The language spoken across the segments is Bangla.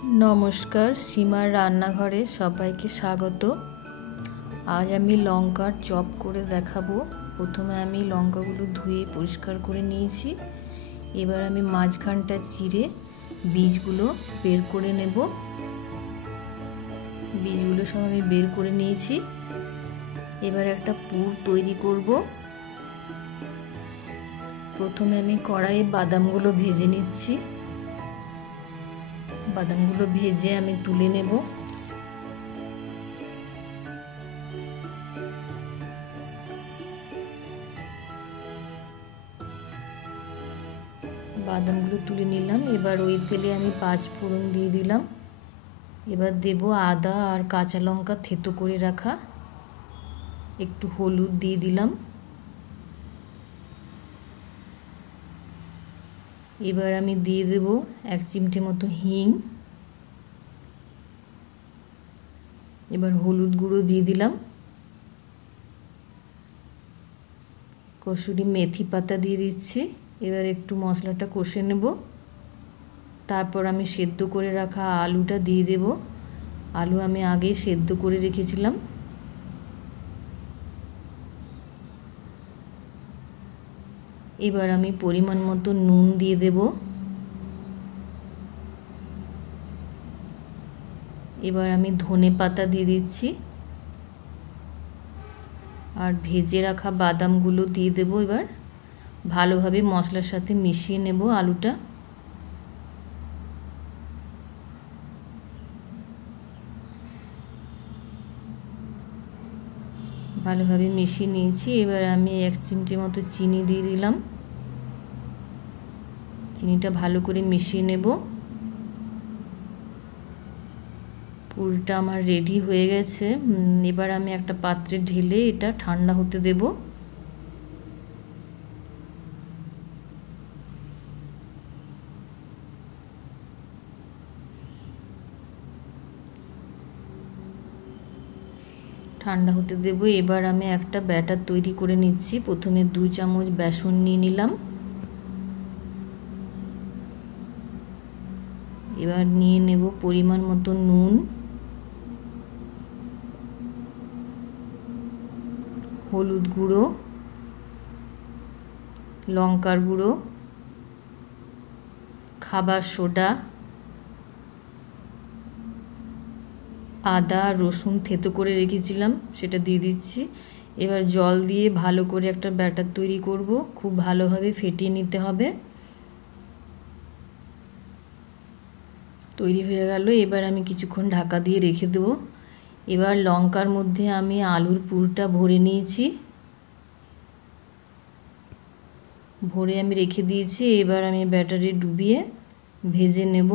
नमस्कार सीमार रान्नाघरे सबाइके स्वागत। आज आमी लंकार चप करे देखाबो। प्रथमे आमी लंकागुलो धुए परिष्कार करे निয়েছি। एबार आमी माझखानटा चिरे बीजगुलो बेर करे नेब। बीजगुलो सब आमी बेर करे निয়েছি। एबार एकटा पुर तैरी करब। प्रथमे आमी कड़ाइये बादामगुलो भेजे निচ্ছি। बादामगुलो भेजे आमी तुले नेब। बादामगुलो तुले निलाम। एबार ओई तेले आमी पाँच फोड़न दिए दिलाम। एबार देब आदा और काँचा लंका थेतो करे राखा। एकटू हलुद दिए दिलाम। एबार आमी दिए देब एक चिमटे मतो हिंग। एबार हलुद गुड़ो दिए दिलाम। कसूरी मेथी पाता दिए दिচ্ছি। एबार एकटू मशलाटा कषे नेब। तारपर आमी सेদ্ধ करे राखा आलूटा दिए देब। आलू आमी आगे सेদ্ধ करे रेखेছিলাম। एबार आमी परिमाण मतो नुन दिए देब। एबार आमी धने पाता दिए दिচ্ছি और भेजे रखा बादामगुलो दिए देब। एबार भालोभाबे मशलार साथे मिशिए नेब आलूटा। ভালোভাবে মিশিয়ে নিয়েছি। এবার আমি এক চিমটি মতো চিনি দিয়ে দিলাম। চিনিটা ভালো করে মিশিয়ে নেব। পুরটা আমার রেডি হয়ে গেছে। এবার আমি একটা পাত্রে ঢেলে এটা ঠান্ডা হতে দেব। ঠান্ডা হতে দেব। এবার আমি একটা ব্যাটার তৈরি করে নিচ্ছি। প্রথমে 2 চামচ বেসন নিয়ে নিলাম। এবার নিয়ে নেব পরিমাণ মতো নুন, হলুদ গুঁড়ো, লঙ্কার গুঁড়ো, খাবার সোডা, আদা রসুন থেতো করে রেখেছিলাম সেটা দিয়ে দিচ্ছি। এবার জল দিয়ে ভালো করে একটা ব্যাটার তৈরি করব। খুব ভালোভাবে ফেটিয়ে নিতে হবে। তৈরি হয়ে গেল। এবার আমি কিছুক্ষণ ঢাকা দিয়ে রেখে দেব। এবার লঙ্কার মধ্যে আমি আলুর পুরটা ভরে নিয়েছি। ভরে আমি রেখে দিয়েছি। এবার আমি ব্যাটারে ডুবিয়ে ভেজে নেব।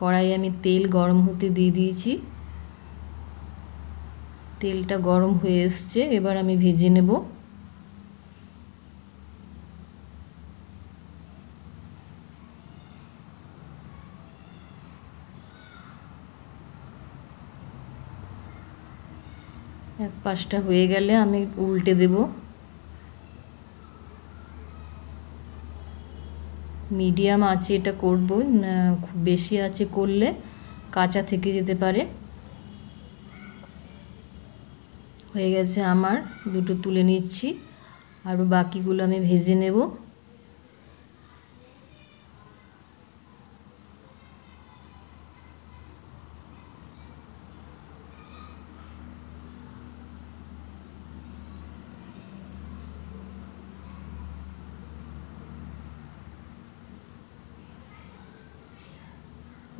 কড়াইয়ে আমি তেল গরম হতে দিয়ে দিয়েছি। তেলটা গরম হয়ে এসছে। এবার আমি ভেজে নেব। এক পাশটা হয়ে গেলে আমি উল্টে দেব। মিডিয়াম আঁচে এটা করব। খুব বেশি আঁচে করলে কাঁচা থেকে যেতে পারে। হয়ে গেছে আমার, দুটো তুলে নিচ্ছি। আরও বাকিগুলো আমি ভেজে নেব।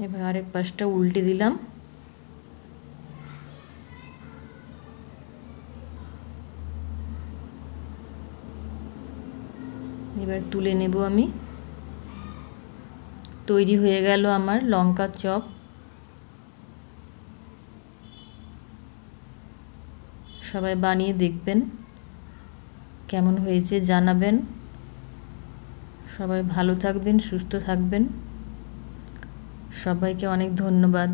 এবার আরেক পাশটা উল্টে দিলাম। এবার তুলে নেব আমি। তৈরি হয়ে গেল আমার লঙ্কার চপ। সবাই বানিয়ে দেখবেন, কেমন হয়েছে জানাবেন। সবাই ভালো থাকবেন, সুস্থ থাকবেন। সবাইকে অনেক ধন্যবাদ।